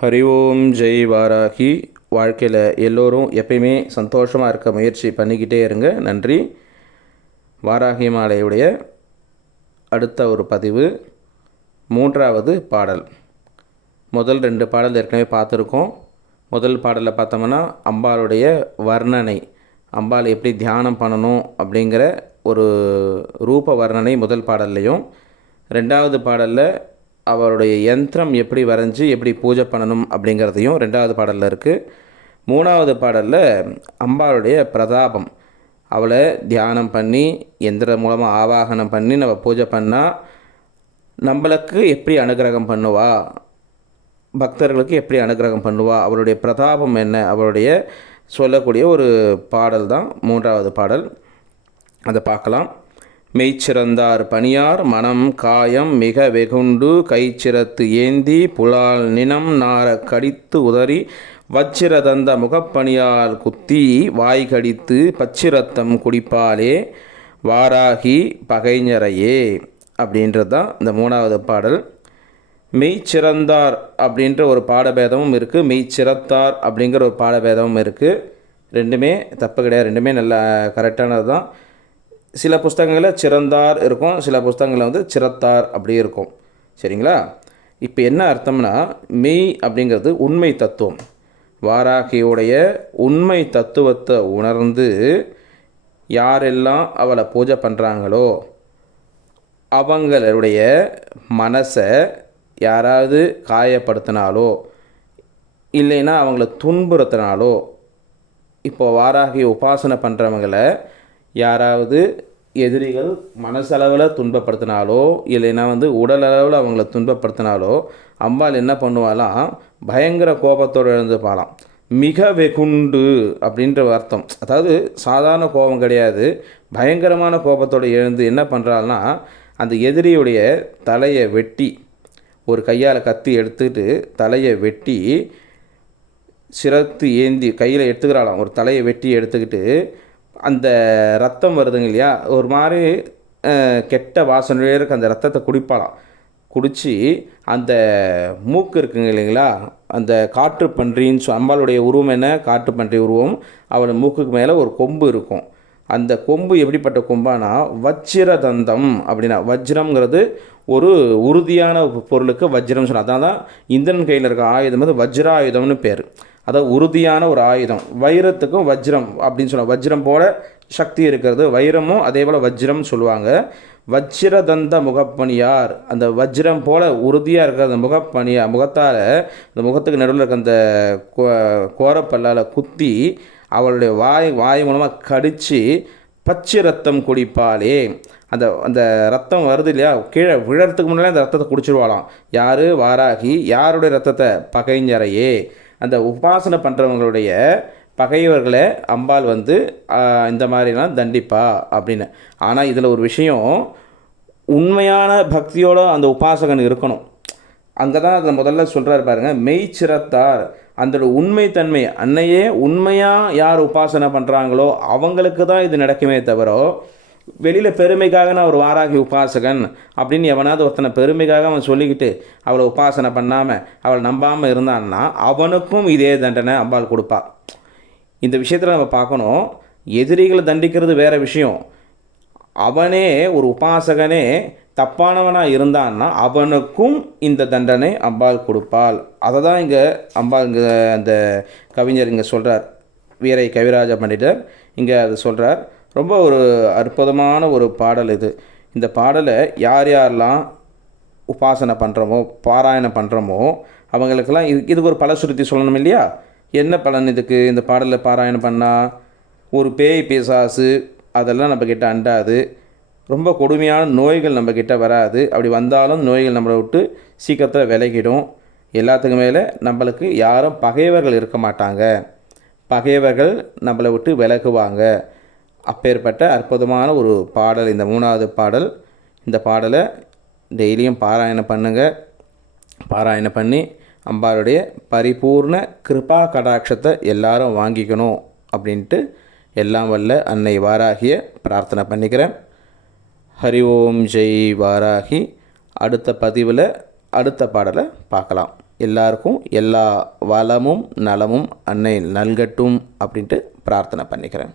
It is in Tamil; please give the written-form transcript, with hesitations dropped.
ஹரி ஓம் ஜெய் வாராகி. வாழ்க்கையில் எல்லோரும் எப்பயுமே சந்தோஷமாக இருக்க முயற்சி பண்ணிக்கிட்டே இருங்க. நன்றி. வாராகி மாலையுடைய அடுத்த ஒரு பதிவு, 3வது பாடல். முதல் 2 பாடல் ஏற்கனவே பார்த்துருக்கோம். முதல் பாடலில் பார்த்தோம்னா அம்பாளுடைய வர்ணனை, அம்பாள் எப்படி தியானம் பண்ணணும் அப்படிங்கிற ஒரு ரூப வர்ணனை முதல் பாடல்லையும், 2வது பாடலில் அவருடைய யந்திரம் எப்படி வரைஞ்சி எப்படி பூஜை பண்ணணும் அப்படிங்கிறதையும் 2வது பாடலில் இருக்குது. 3வது பாடலில் அம்பாளுடைய பிரதாபம், அவளை தியானம் பண்ணி யந்திரம் மூலமாக ஆவாகனம் பண்ணி நம்ம பூஜை பண்ணால் நம்மளுக்கு எப்படி அனுகிரகம் பண்ணுவா, பக்தர்களுக்கு எப்படி அனுகிரகம் பண்ணுவா, அவளுடைய பிரதாபம் என்ன, அவளுடைய சொல்லக்கூடிய ஒரு பாடல் தான் 3வது பாடல். அதை பார்க்கலாம். மெய்ச்சிறந்தார் பணியார் மனம் காயம் மிக வெகுண்டு கைச்சிரத்து ஏந்தி புலால் நினம் நார கடித்து உதறி வச்சிரதந்த முகப்பணியால் குத்தி வாய் கடித்து பச்சிரத்தம் குடிப்பாலே வாராகி பகைஞரையே அப்படின்றது தான் இந்த 3வது பாடல். மெய்ச்சிறந்தார் அப்படின்ற ஒரு பாடபேதமும் இருக்குது, மெய்ச்சிறத்தார் அப்படிங்கிற ஒரு பாடபேதமும் இருக்குது. ரெண்டுமே தப்பு கிடையாது, ரெண்டுமே நல்லா கரெக்டானது தான். சில புஸ்தகங்களில் சிறந்தார் இருக்கும், சில புஸ்தகங்களில் சிறத்தார் அப்படி இருக்கும். சரிங்களா? இப்போ என்ன அர்த்தம்னா, மெய் அப்படிங்கிறது உண்மை தத்துவம். வாராகியோடைய உண்மை தத்துவத்தை உணர்ந்து யாரெல்லாம் அவளை பூஜை பண்ணுறாங்களோ அவங்களுடைய மனசை யாராவது காயப்படுத்தினாலோ இல்லைன்னா அவங்கள துன்புறுத்தினாலோ, இப்போ வாராகி உபாசனை பண்ணுறவங்களை யாராவது எதிரிகள் மனசளவில் துன்பப்படுத்தினாலோ இல்லைன்னா உடல் அளவில் அவங்கள துன்பப்படுத்தினாலோ அம்பாள் என்ன பண்ணுவாலாம், பயங்கர கோபத்தோடு எழுந்துப்பாலாம். மிக வெகுண்டு அப்படின்ற அர்த்தம், அதாவது சாதாரண கோபம் கிடையாது, பயங்கரமான கோபத்தோடு எழுந்து என்ன பண்ணுறாள்னா, அந்த எதிரியுடைய தலையை வெட்டி, ஒரு கையால் கத்தி எடுத்துக்கிட்டு தலையை வெட்டி சிரத்து ஏந்தி கையில் எடுத்துக்கிறாளாம். ஒரு தலையை வெட்டி எடுத்துக்கிட்டு அந்த ரத்தம் வருதுங்க இல்லையா, ஒரு மாதிரி கெட்ட வாசனையே இருக்க அந்த ரத்தத்தை குடிப்பாளாம். குடித்து அந்த மூக்கு இருக்குங்க இல்லைங்களா, அந்த காற்று பன்றின்னு அம்பாளுடைய உருவம் என்ன, காற்று பன்றி உருவம். அவளோட மூக்குக்கு மேலே ஒரு கொம்பு இருக்கும். அந்த கொம்பு எப்படிப்பட்ட கொம்பானா வச்சிரதந்தம் அப்படின்னா, வஜ்ரம்ங்கிறது ஒரு உறுதியான பொருளுக்கு வஜ்ரம் சொன்னால், அதனால தான் இந்திரன் கையில் இருக்க ஆயுதம் வஜ்ராயுதம்னு பேர். அதாவது உறுதியான ஒரு ஆயுதம். வைரத்துக்கும் வஜ்ரம் அப்படின்னு சொல்லுவாங்க, வஜ்ரம் போல சக்தி இருக்கிறது, வைரமும் அதே போல் வஜ்ரம் சொல்லுவாங்க. வஜ்ரதந்த முகப்பணியார், அந்த வஜ்ரம் போல் உறுதியாக இருக்கிற அந்த முகப்பணியார், முகத்தால் அந்த முகத்துக்கு நடுவில் இருக்க அந்த கோரப்பல்லால் குத்தி அவளுடைய வாய் மூலமாக கடித்து பச்சை ரத்தம் குடிப்பாலே, அந்த அந்த ரத்தம் வருது இல்லையா, கீழே விழறதுக்கு முன்னாலே அந்த ரத்தத்தை குடிச்சிருவாளாம். யார்? வாராகி. யாருடைய ரத்தத்தை? பகைஞரையே, அந்த உபாசனை பண்ணுறவங்களுடைய பகைவர்களை அம்பாள் இந்த மாதிரிலாம் தண்டிப்பா அப்படின்னு. ஆனால் இதில் ஒரு விஷயம், உண்மையான பக்தியோடு அந்த உபாசகன் இருக்கணும். அங்கே தான் அதை முதல்ல சொல்கிறாரு பாருங்கள், மெய்ச்சிறத்தார், அந்த உண்மைத்தன்மை, அன்னையே உண்மையாக யார் உபாசனை பண்ணுறாங்களோ அவங்களுக்கு தான் இது நடக்குமே தவிர, வெளியில் பெருமைக்காக நான் ஒரு வாராகி உபாசகன் அப்படின்னு எவனாவது ஒருத்தனை பெருமைக்காக அவன் சொல்லிக்கிட்டு அவளை உபாசனை பண்ணாமல் அவளை நம்பாமல் இருந்தான்னா அவனுக்கும் இதே தண்டனை அம்பாள் கொடுப்பா. இந்த விஷயத்தில் நம்ம பார்க்கணும். எதிரிகளை தண்டிக்கிறது வேறு விஷயம், அவனே ஒரு உபாசகனே தப்பானவனாக இருந்தான்னா அவனுக்கும் இந்த தண்டனை அம்பாள் கொடுப்பாள். அதை தான் இங்கே அம்பாள் இங்கே அந்த கவிஞர் இங்கே சொல்கிறார், வீரை கவிராஜ பண்டிதர் இங்கே அது சொல்கிறார். ரொம்ப ஒரு அற்புதமான ஒரு பாடல் இது. இந்த பாடலை யார் யாரெல்லாம் உபாசனை பண்ணுறோமோ பாராயணம் பண்ணுறோமோ அவங்களுக்கெல்லாம் இதுக்கு ஒரு பலசுருத்தி சொல்லணும் இல்லையா. என்ன பலன் இதுக்கு? இந்த பாடலை பாராயணம் பண்ணால் ஒரு பேய் பிசாசு அதெல்லாம் நம்மக்கிட்ட அண்டாது, ரொம்ப கொடுமையான நோய்கள் நம்மக்கிட்ட வராது. அப்படி வந்தாலும் நோய்கள் நம்மளை விட்டு சீக்கிரத்தில் விலகிடும். எல்லாத்துக்கு மேலே நம்மளுக்கு யாரும் பகைவர்கள் இருக்க மாட்டாங்க, பகைவர்கள் நம்மளை விட்டு விலகுவாங்க. அப்பேற்பட்ட அற்புதமான ஒரு பாடல் இந்த 3வது பாடல். இந்த பாடலை டெய்லியும் பாராயணம் பண்ணுங்கள். பாராயணம் பண்ணி அம்பாளுடைய பரிபூர்ண கிருபா கடாட்சத்தை எல்லாரும் வாங்கிக்கணும் அப்படின்ட்டு எல்லாம் வல்ல அன்னை வாராகிய பிரார்த்தனை பண்ணிக்கிறேன். ஹரி ஓம் ஜெய் வாராகி. அடுத்த பதிவில் அடுத்த பாடலை பார்க்கலாம். எல்லாருக்கும் எல்லா வளமும் நலமும் அன்னை நல்கட்டும் அப்படின்ட்டு பிரார்த்தனை பண்ணிக்கிறேன்.